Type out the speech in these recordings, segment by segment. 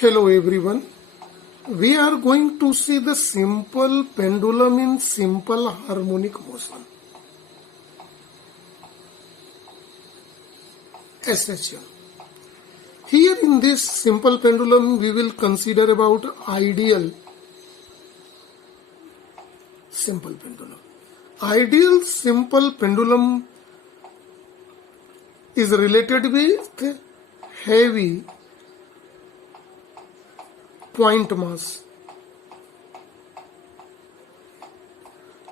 Hello everyone. We are going to see the simple pendulum in simple harmonic motion. SHM. Here in this simple pendulum we will consider about ideal simple pendulum. Ideal simple pendulum is related with heavy point mass.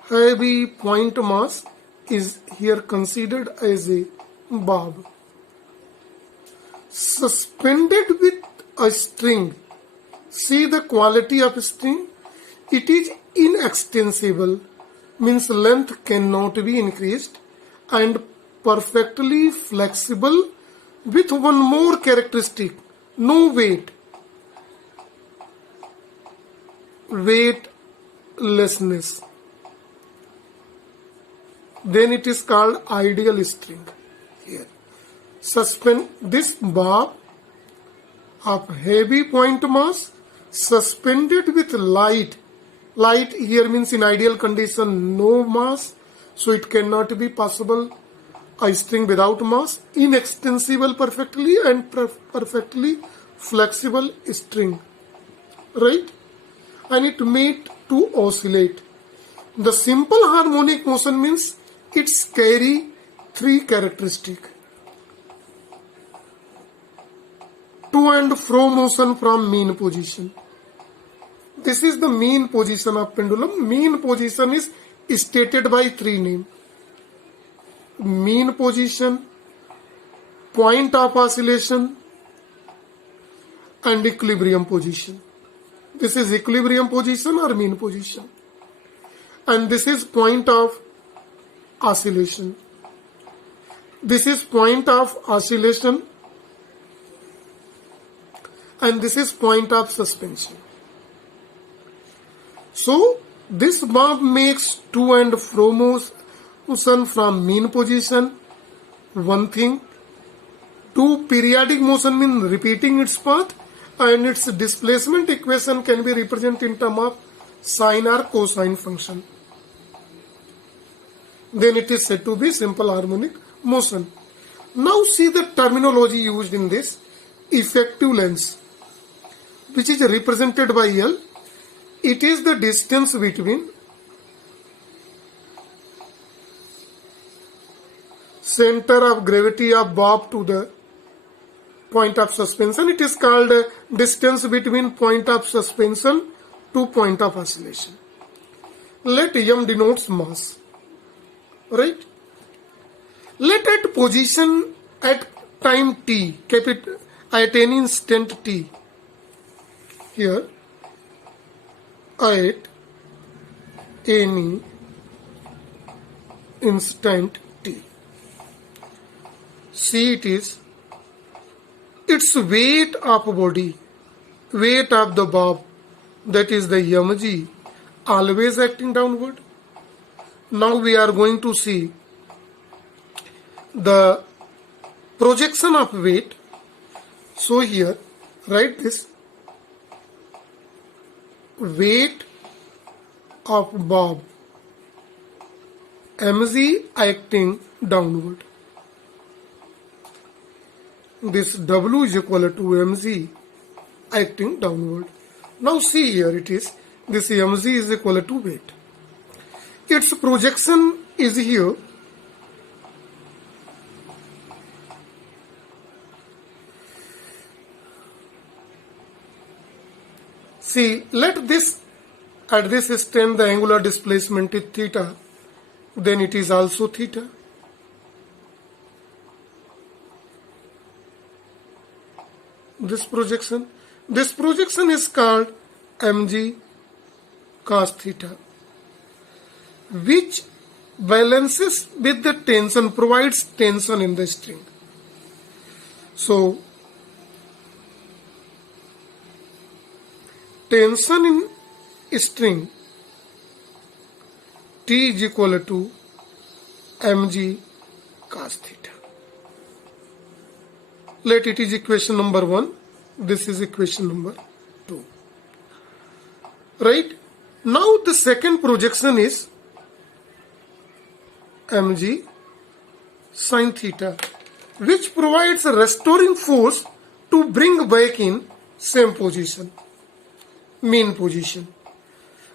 Heavy point mass is here considered as a bob. Suspended with a string. See the quality of string. It is inextensible, means length cannot be increased, and perfectly flexible with one more characteristic, no weight. Weightlessness. Then it is called ideal string. Here, suspend this bob of heavy point mass suspended with light. Light here means in ideal condition no mass, so it cannot be possible a string without mass. Inextensible perfectly and perfectly flexible string, right? And it made to oscillate. The simple harmonic motion means it's carry three characteristics. To and fro motion from mean position. This is the mean position of pendulum. Mean position is stated by three names. Mean position, point of oscillation, and equilibrium position. This is equilibrium position or mean position. And this is point of oscillation. This is point of oscillation. And this is point of suspension. So, this bob makes to and fro motion from mean position. One thing. Two, periodic motion means repeating its path. And its displacement equation can be represented in terms of sine or cosine function. Then it is said to be simple harmonic motion. Now see the terminology used in this. Effective length, which is represented by L. It is the distance between center of gravity of bob to the point of suspension. It is called distance between point of suspension to point of oscillation. Let M denotes mass. Right? Let at position at time t, at any instant t. Here, at any instant t. See, it is its weight of body, weight of the bob, that is the mg, always acting downward. Now we are going to see the projection of weight. So here, write this. Weight of bob, mg acting downward. This W is equal to mg acting downward. Now see here it is. This mg is equal to weight. Its projection is here. See, let this at this extent the angular displacement is theta. Then it is also theta. This projection is called mg cos theta, which balances with the tension, provides tension in the string. So, tension in string T is equal to mg cos theta. Let it is equation number 1. This is equation number 2. Right? Now the second projection is mg sin theta, which provides a restoring force to bring back in same position, mean position.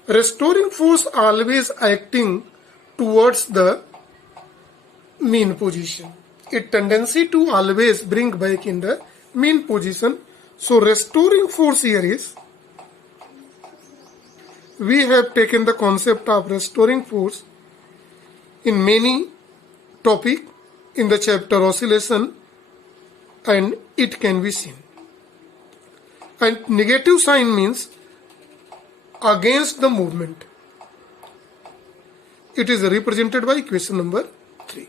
Restoring force always acting towards the mean position. A tendency to always bring back in the mean position. So restoring force here is, we have taken the concept of restoring force in many topic in the chapter oscillation, and it can be seen. And negative sign means against the movement. It is represented by equation number 3.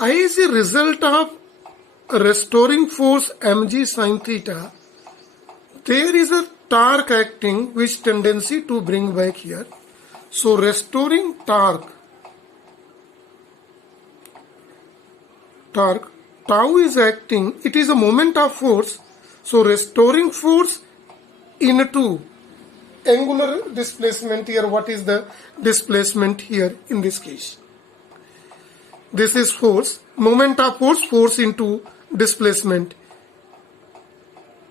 As a result of restoring force mg sin theta, there is a torque acting which tendency to bring back here. So restoring torque tau is acting, it is a moment of force. So restoring force into angular displacement here. What is the displacement here in this case? This is force, moment of force into displacement.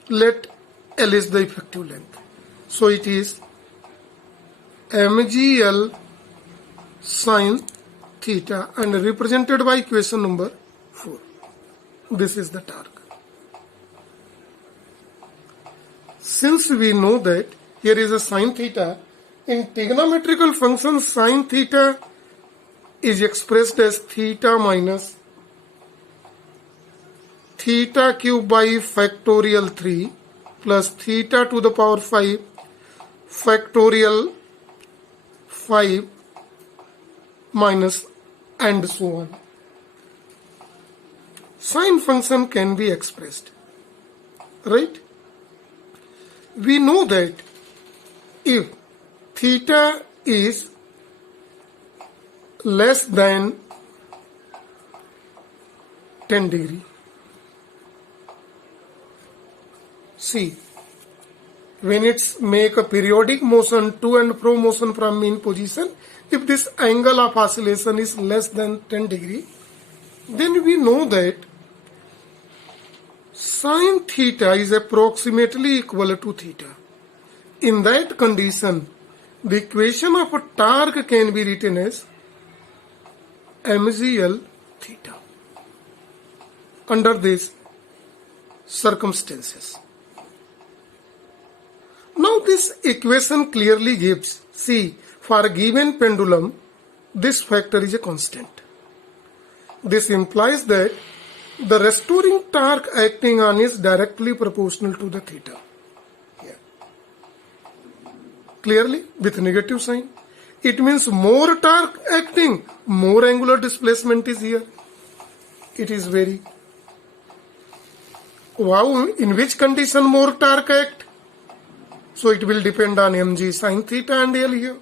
Let L is the effective length. So it is mgl sin theta and represented by equation number 4. This is the torque. Since we know that here is a sin theta, in trigonometrical function sin theta is expressed as theta minus theta cube by factorial 3 plus theta to the power 5 factorial 5 minus and so on. Sine function can be expressed, right? We know that if theta is less than 10 degree, see, when it's make a periodic motion to and fro motion from mean position, if this angle of oscillation is less than 10 degree, then we know that sin theta is approximately equal to theta. In that condition, the equation of a torque can be written as mgl theta under these circumstances. Now this equation clearly gives, see, for a given pendulum, this factor is a constant. This implies that the restoring torque acting on is directly proportional to the theta. Here. Clearly, with negative sign. It means more torque acting, more angular displacement is here. It is very. Wow, in which condition more torque act? So it will depend on mg sin theta and L here.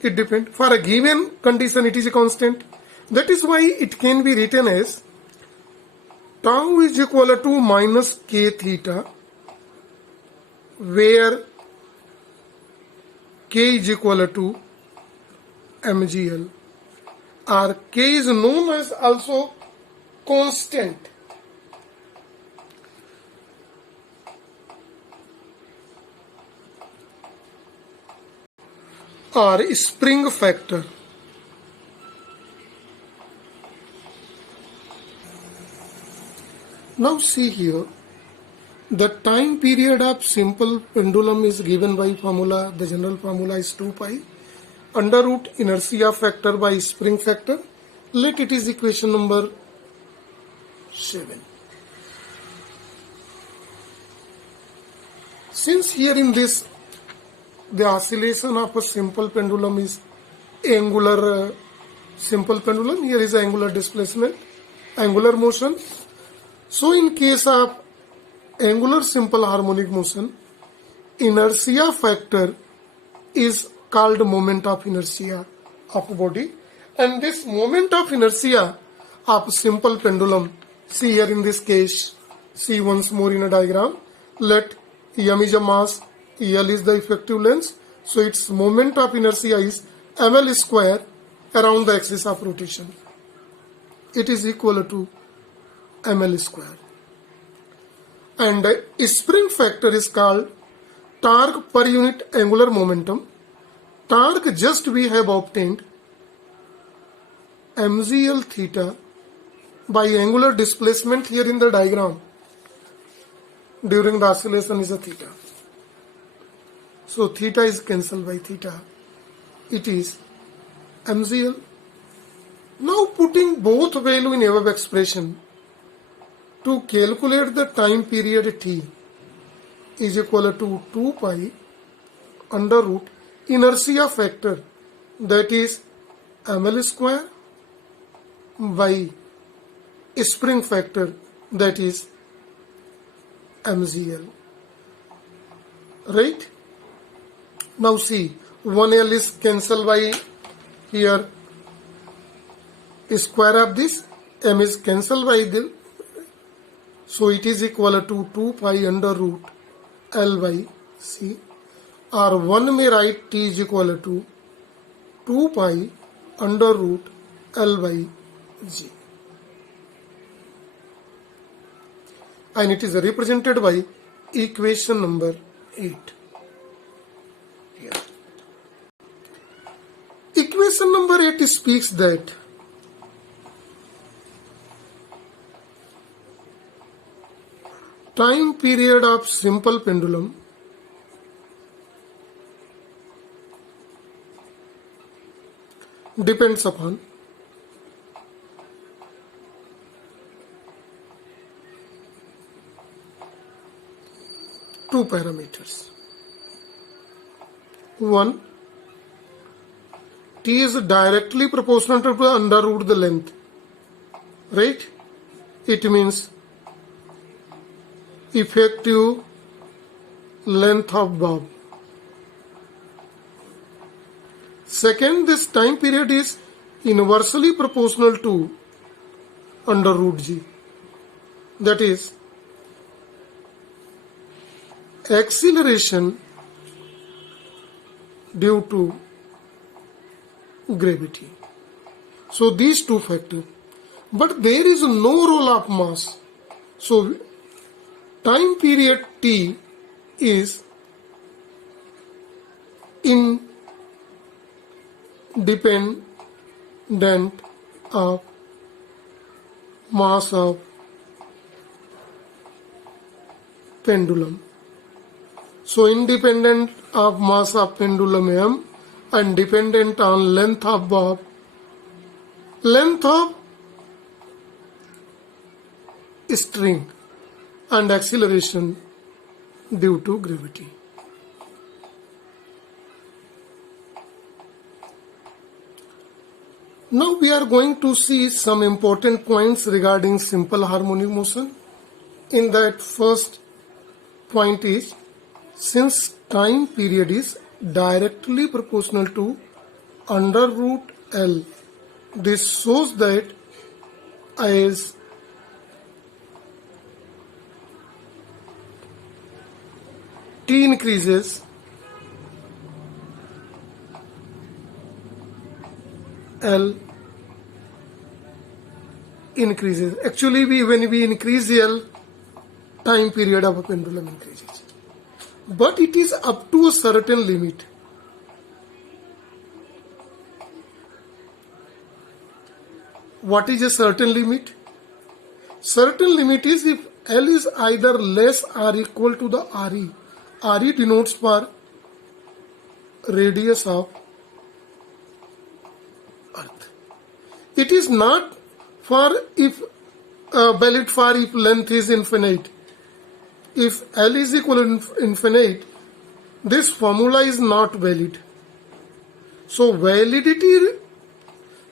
It depends. For a given condition, it is a constant. That is why it can be written as tau is equal to minus k theta, where k is equal to mgl, or k is known as also constant. Or spring factor. Now see here, the time period of simple pendulum is given by formula, the general formula is 2 pi, under root inertia factor by spring factor. Let it is equation number 7. Since here in this, the oscillation of a simple pendulum is angular simple pendulum, here is angular displacement, angular motion. So in case of angular simple harmonic motion, inertia factor is called moment of inertia of body, and this moment of inertia of simple pendulum See here in this case, see once more in a diagram. Let m is a mass, L is the effective length. So its moment of inertia is ml square around the axis of rotation. It is equal to ml square. And a spring factor is called torque per unit angular momentum. Torque just we have obtained mgl theta by angular displacement here in the diagram during the oscillation is a theta. So theta is cancelled by theta. It is mgl. Now putting both value in above expression to calculate the time period t is equal to 2 pi under root inertia factor, that is ml square by spring factor, that is mgl. Right? Now see, 1l is cancelled by here square of this, m is cancelled by this, so it is equal to 2 pi under root L by C, or 1 may write t is equal to 2 pi under root L by G. And it is represented by equation number 8. Here. Equation number 8 speaks that time period of simple pendulum depends upon two parameters. One, t is directly proportional to the under root the length, right? It means effective length of bob. Second, this time period is inversely proportional to under root G, that is acceleration due to gravity. So these two factors, but there is no role of mass. So time period t is independent of mass of pendulum. So independent of mass of pendulum m and dependent on length of bob, length of string, and acceleration due to gravity. Now we are going to see some important points regarding simple harmonic motion. In that, first point is, since time period is directly proportional to under root L, this shows that as t increases, L increases. Actually, when we increase L, time period of a pendulum increases. But it is up to a certain limit. What is a certain limit? Certain limit is if L is either less or equal to the RE. RE denotes for radius of Earth. It is not for if valid for if length is infinite. If L is equal to infinite, this formula is not valid. So validity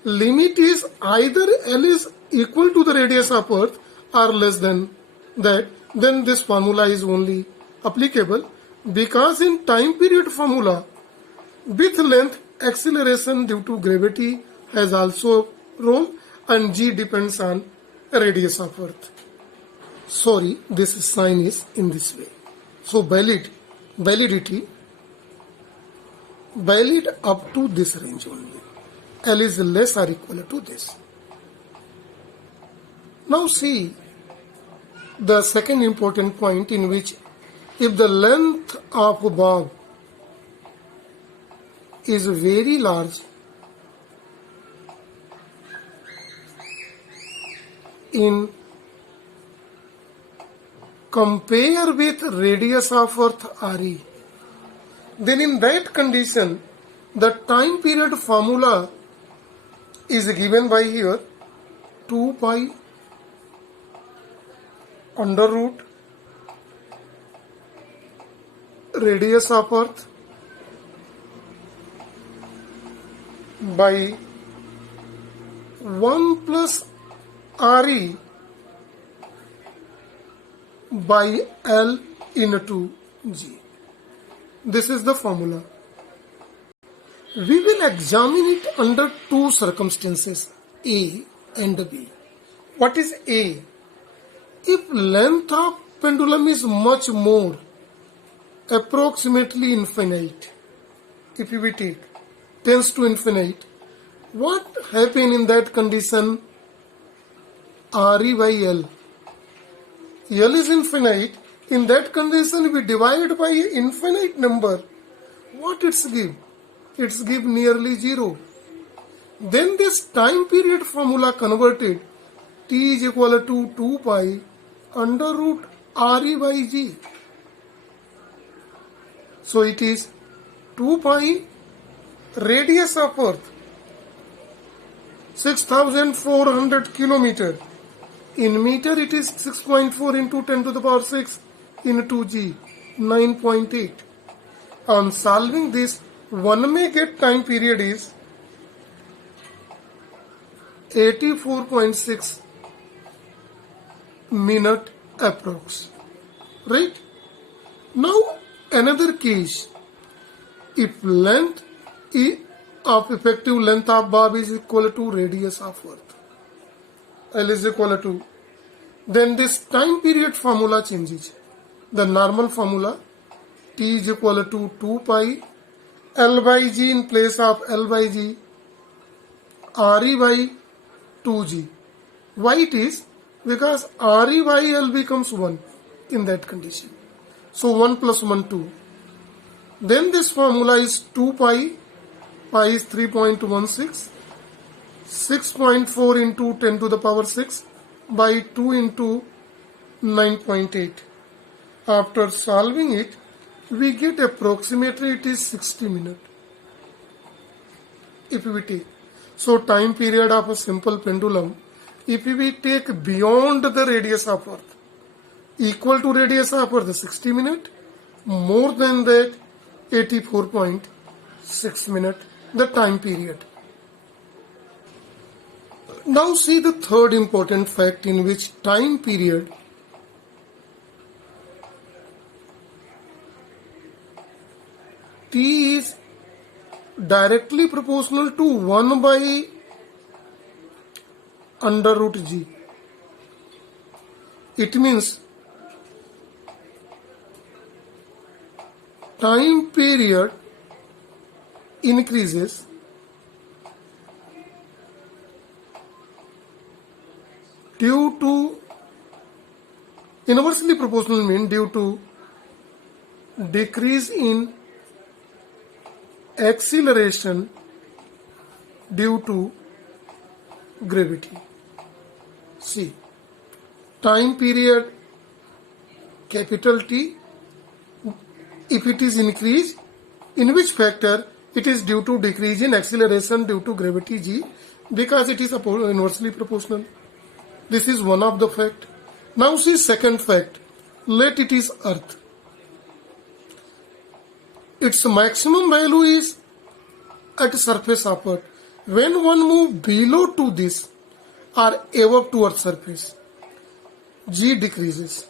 limit is either L is equal to the radius of Earth or less than that, then this formula is only applicable, because in time period formula, with length, acceleration due to gravity has also role, and G depends on radius of Earth. Sorry, this sign is in this way. So validity valid up to this range only. L is less or equal to this. Now see the second important point, in which if the length of a bob is very large, in compare with radius of Earth RE, then in that condition the time period formula is given by here 2 pi under root radius of Earth by 1 plus RE by L into G. This is the formula. We will examine it under two circumstances, A and B. What is A? If length of pendulum is much more, approximately infinite, if we take tends to infinite, what happen in that condition? RE by L. L is infinite. In that condition, we divide by an infinite number. What it's give? It's give nearly 0. Then this time period formula converted, T is equal to 2 pi under root RE by G. So it is 2 pi radius of Earth, 6,400 kilometer. In meter it is 6.4 into 10 to the power 6 into G, 9.8. On solving this, one may get time period is 84.6 minute approx. Right? Now another case, if length of effective length of bob is equal to radius of Earth, L is equal to, then this time period formula changes. The normal formula, T is equal to 2 pi L by G in place of L by G, RE by 2G. Why it is? Because RE by L becomes 1 in that condition. So 1 plus 1, 2. Then this formula is 2 pi, pi is 3.16, 6.4 into 10 to the power 6 by 2 into 9.8. After solving it, we get approximately it is 60 minutes. If we take, so time period of a simple pendulum, if we take beyond the radius of Earth, equal to radius of Earth 60 minutes, more than that 84.6 minutes, the time period. Now see the third important fact, in which time period T is directly proportional to 1 by under root G. It means time period increases due to, inversely proportional mean due to decrease in acceleration due to gravity. See, time period capital T, if it is increased, in which factor? It is due to decrease in acceleration due to gravity G, because it is inversely proportional. This is one of the fact. Now see second fact. Let it is Earth. Its maximum value is at surface of Earth. When one move below to this or above to Earth's surface, G decreases.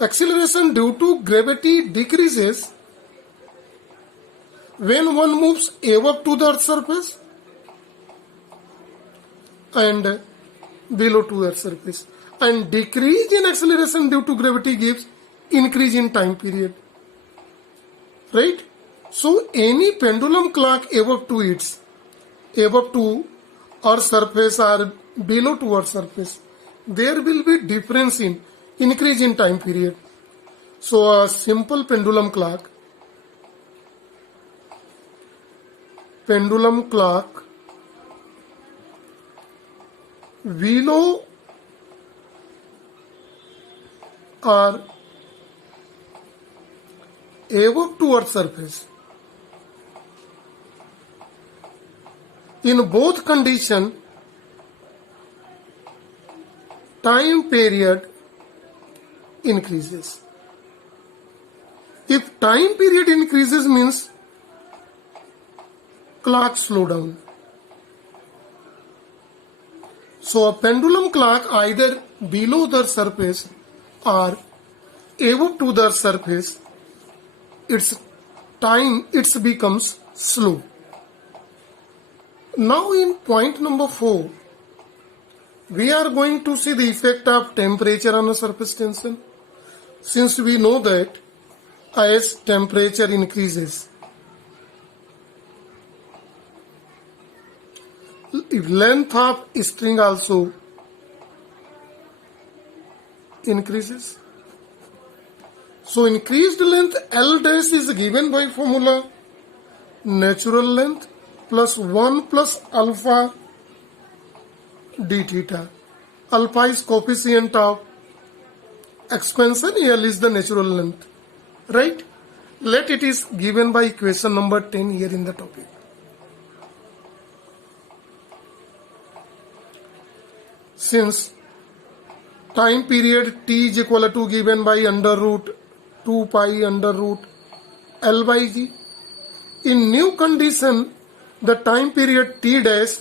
Acceleration due to gravity decreases when one moves above to the Earth's surface. and below to Earth surface. And decrease in acceleration due to gravity gives increase in time period. Right? So any pendulum clock above to Earth surface or below to Earth surface, there will be difference in increase in time period. So a simple pendulum clock below or above to Earth surface, in both condition time period increases. If time period increases means clock slow down. So a pendulum clock either below the surface or above to the surface, its time becomes slow. Now in point number 4, we are going to see the effect of temperature on a surface tension. Since we know that as temperature increases, length of string also increases. So increased length L dash is given by formula natural length plus 1 plus alpha d theta. Alpha is coefficient of expansion, L is the natural length. Right? Let it is given by equation number 10 here in the topic. Since time period T is equal to given by under root 2 pi under root L by G. In new condition, the time period T dash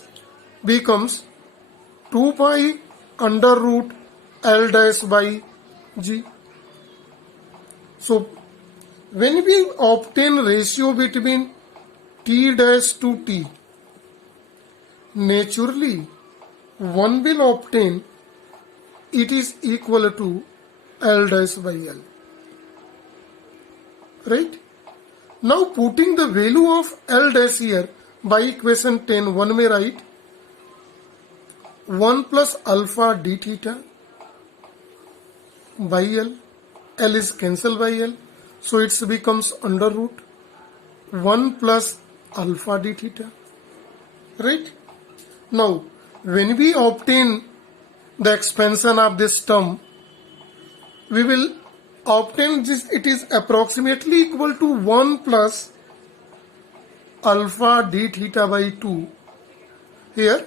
becomes 2 pi under root L dash by G. So, when we obtain ratio between T dash to T, naturally, one will obtain it is equal to L dash by L. Right? Now putting the value of L dash here by equation 10, one may write 1 plus alpha d theta by L. L is cancelled by L. So it becomes under root 1 plus alpha d theta. Right? Now, when we obtain the expansion of this term, we will obtain this, it is approximately equal to 1 plus alpha d theta by 2 here,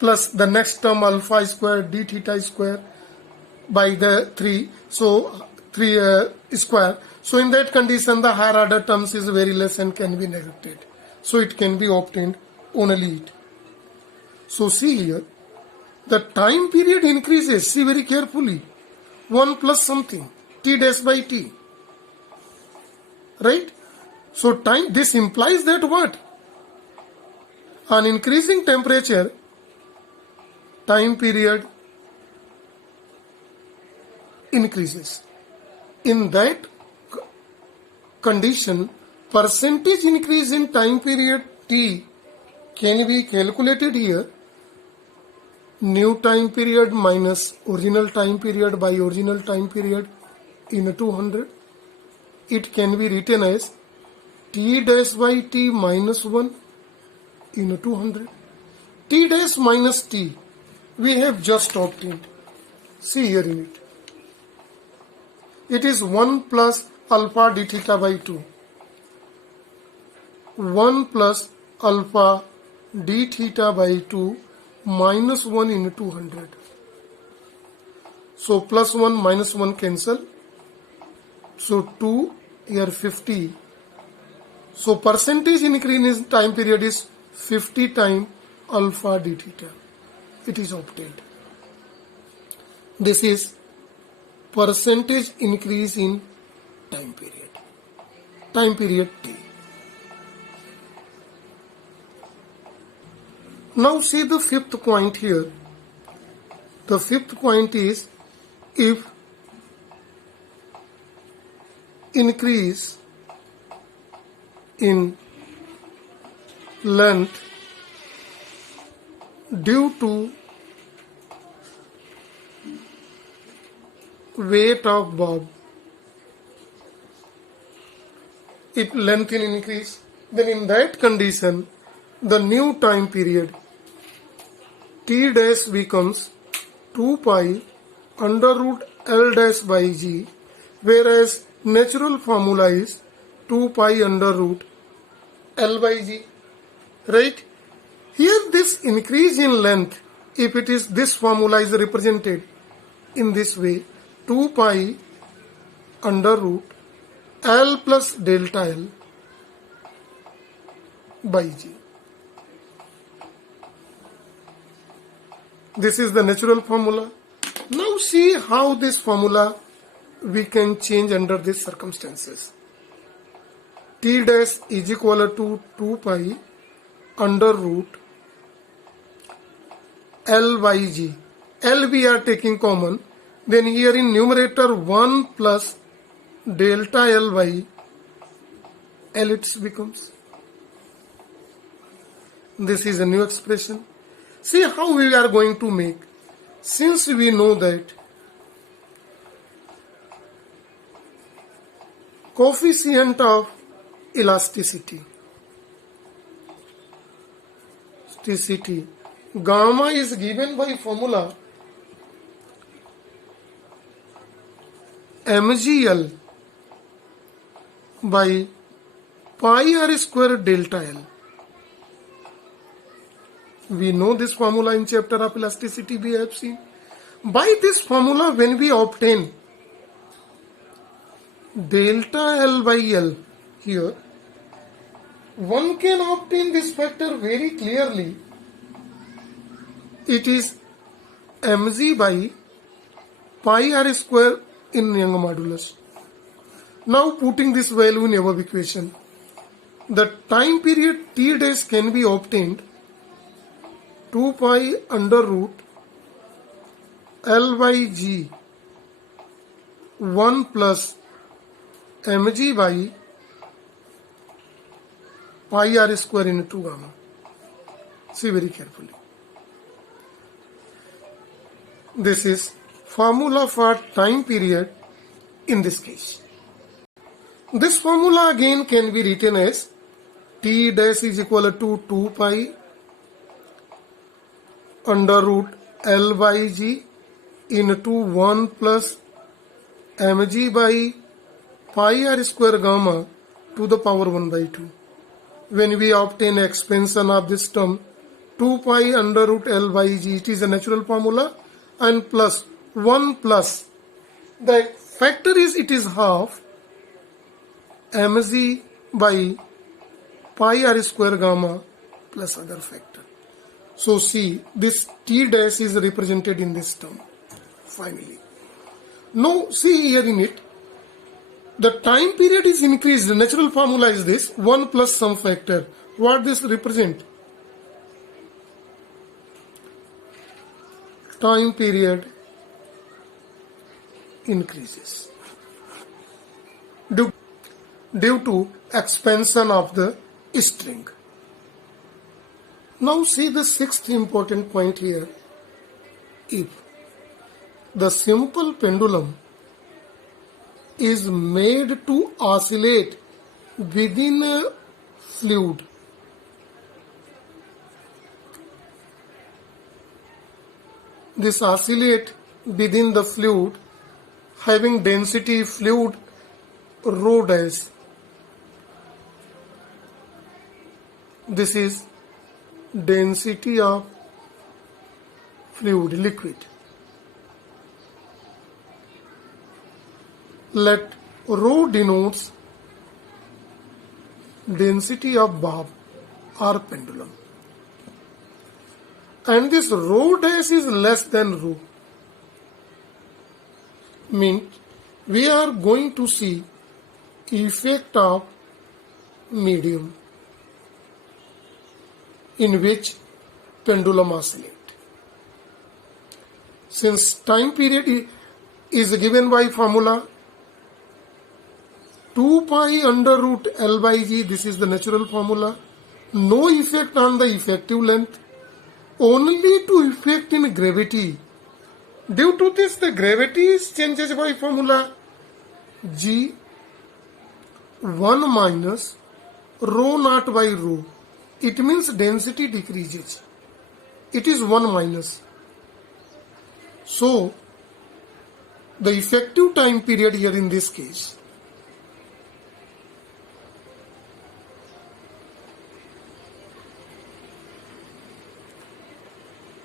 plus the next term alpha square d theta square by the 3, so 3 square. So in that condition, the higher order terms is very less and can be neglected. So it can be obtained only it. So see here, the time period increases, see very carefully, 1 plus something, T dash by T. Right? So time, this implies that what? On increasing temperature, time period increases. In that condition, percentage increase in time period T can be calculated here. New time period minus original time period by original time period in 200. It can be written as T dash by T minus 1 in 200. T dash minus T we have just obtained. See here in it. It is 1 plus alpha d theta by 2. 1 plus alpha d theta by 2 minus 1 in 200. So plus 1 minus 1 cancel. So 2 here 50. So percentage increase in time period is 50 times alpha d theta. It is obtained. This is percentage increase in time period. Time period T. Now see the fifth point here. The fifth point is if increase in length due to weight of bob. If length will increase, then in that condition, the new time period t dash becomes 2 pi under root L dash by g, whereas natural formula is 2 pi under root L by g. Right? Here this increase in length, if it is this formula is represented in this way, 2 pi under root L plus delta L by g. This is the natural formula. Now see how this formula we can change under these circumstances. T dash is equal to 2 pi under root L by g. L we are taking common. Then here in numerator 1 plus delta L by L it becomes. This is a new expression. See how we are going to make. Since we know that coefficient of elasticity gamma is given by formula mgl by pi r square delta L. We know this formula in chapter of elasticity we have seen. By this formula, when we obtain delta L by L here, one can obtain this factor very clearly. It is mg by pi r square in Young modulus. Now putting this value in above equation, the time period t dash can be obtained 2 pi under root L by g 1 plus mg by pi r square into gamma. See very carefully. This is formula for time period in this case. This formula again can be written as t dash is equal to 2 pi under root L by g into 1 plus mg by pi r square gamma to the power 1 by 2. When we obtain expansion of this term, 2 pi under root L by g, it is a natural formula, and plus 1 plus, the factor is, it is half mg by pi r square gamma plus other factor. So see, this t dash is represented in this term finally. Now see here in it, the time period is increased. The natural formula is this 1 plus some factor. What this represent? Time period increases due to expansion of the string. Now see the sixth important point here. If the simple pendulum is made to oscillate within a fluid, this oscillate within the fluid having density fluid rho dash. This is density of fluid liquid. Let rho denotes density of bob or pendulum, and this rho dash is less than rho. Means we are going to see effect of medium in which pendulum oscillate. Since time period is given by formula 2 pi under root L by G, this is the natural formula, no effect on the effective length, only to effect in gravity. Due to this, the gravity is changes by formula G 1 minus rho naught by rho. It means density decreases. It is 1 minus. So, the effective time period here in this case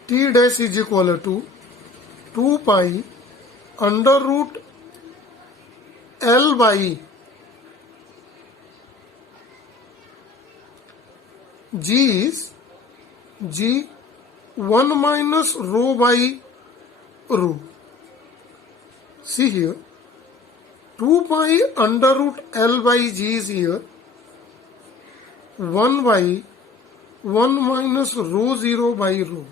T dash is equal to 2 pi under root L by G is G 1 minus rho by rho. See here, 2 pi under root L by G is here, 1 by 1 minus rho 0 by rho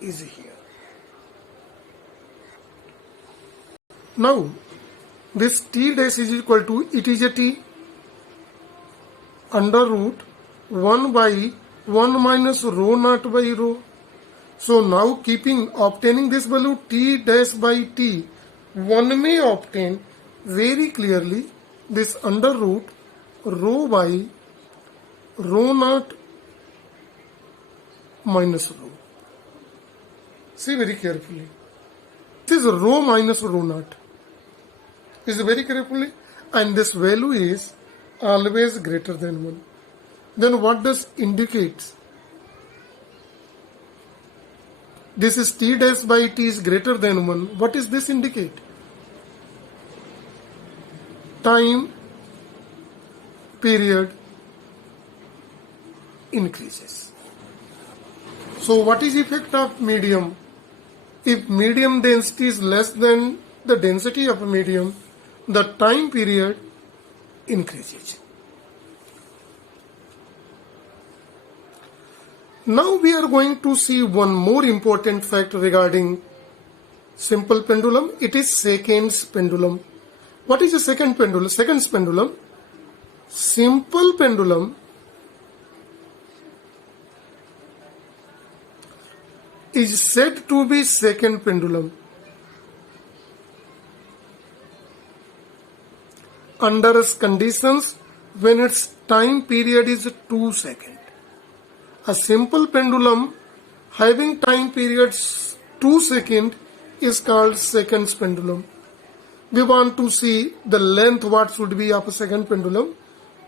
is here. Now, this T dash is equal to, it is a T under root 1 by 1 minus rho naught by rho. So now obtaining this value T dash by T, one may obtain very clearly this under root rho by rho naught minus rho. See very carefully. This is rho minus rho naught. Is very carefully, and this value is always greater than 1. Then what does indicates? This is T dash by T is greater than 1. What is this indicate? Time period increases. So what is effect of medium? If medium density is less than the density of a medium, the time period increases. Now we are going to see one more important fact regarding simple pendulum. It is seconds pendulum. What is a second pendulum? Seconds pendulum. Simple pendulum is said to be second pendulum under conditions when its time period is 2 seconds. A simple pendulum having time periods 2 seconds is called seconds pendulum. We want to see the length what should be of a second pendulum.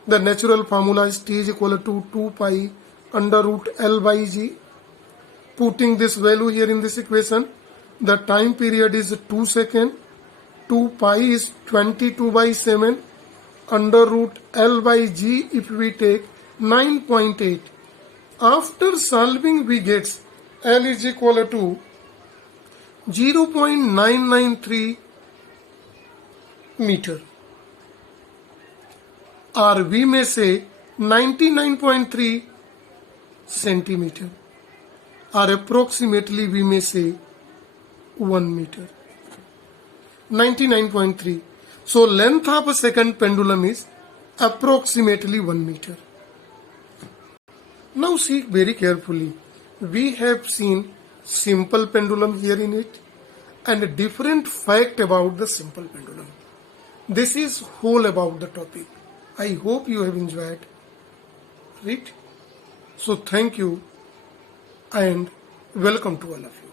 The natural formula is T is equal to 2 pi under root L by G. Putting this value here in this equation, the time period is 2 seconds. 2 pi is 22 by 7 under root L by G if we take 9.8. After solving we get L is equal to 0.993 meter, or we may say 99.3 centimeter, or approximately we may say 1 meter. 99.3. So length of a second pendulum is approximately 1 meter. Now see very carefully. We have seen simple pendulum here in it and a different fact about the simple pendulum. This is whole about the topic. I hope you have enjoyed. Right? So thank you and welcome to all of you.